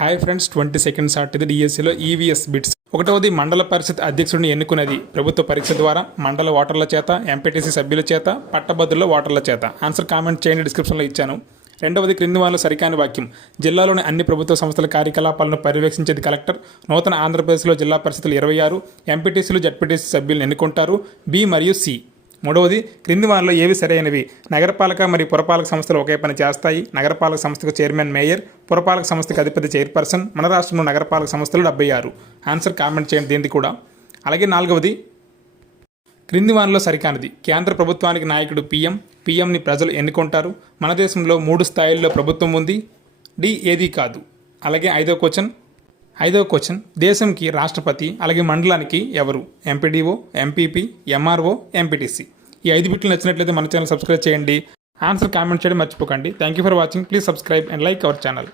Hi friends, 20 seconds art ఇది డిఎస్సిలో EVS bits. ఒకటవది, మండల పరిషత్ అధ్యక్షుడిని ఎన్నుకునేది ప్రభుత్వ పరీక్ష ద్వారా, మండల ఓటర్ల చేత, ఎంపీటీసీ సభ్యుల చేత, పట్టభద్రుల ఓటర్ల చేత. ఆన్సర్ కామెంట్ చేయండి, డిస్క్రిప్షన్లో ఇచ్చాను. రెండవది, క్రింది వారిలో సరికాని వాక్యం. జిల్లాలోని అన్ని ప్రభుత్వ సంస్థల కార్యకలాపాలను పర్యవేక్షించేది కలెక్టర్. నూతన ఆంధ్రప్రదేశ్లో జిల్లా పరిషత్తులు 26, ఎంపీటీసీలు జడ్పీటీసీ సభ్యులను ఎన్నుకుంటారు. బి మరియు సి. మూడవది, క్రింది వారిలో ఏవి సరైనవి? నగరపాలక మరియు పురపాలక సంస్థలు ఒకే పని చేస్తాయి. నగరపాలక సంస్థకు చైర్మన్ మేయర్, పురపాలక సంస్థకు అధిపతి చైర్పర్సన్. మన రాష్ట్రంలో నగరపాలక సంస్థలు 76. ఆన్సర్ కామెంట్ చేయండి దీనికి కూడా. అలాగే నాలుగవది, క్రింది వారిలో సరికానిది. కేంద్ర ప్రభుత్వానికి నాయకుడు పీఎం, పీఎంని ప్రజలు ఎన్నుకుంటారు. మన దేశంలో 3 స్థాయిల్లో ప్రభుత్వం ఉంది. డి ఏది కాదు. అలాగే ఐదవ క్వశ్చన్, దేశంకి రాష్ట్రపతి, అలాగే మండలానికి ఎవరు? MPDO, MPP, MRO, MPTC. ఈ 5 బిట్లు నచ్చినట్లయితే మన ఛానల్ సబ్స్క్రైబ్ చేయండి. ఆన్సర్ కామెంట్ చేయడం మర్చిపోకండి. Thank you for watching. Please subscribe and like our channel.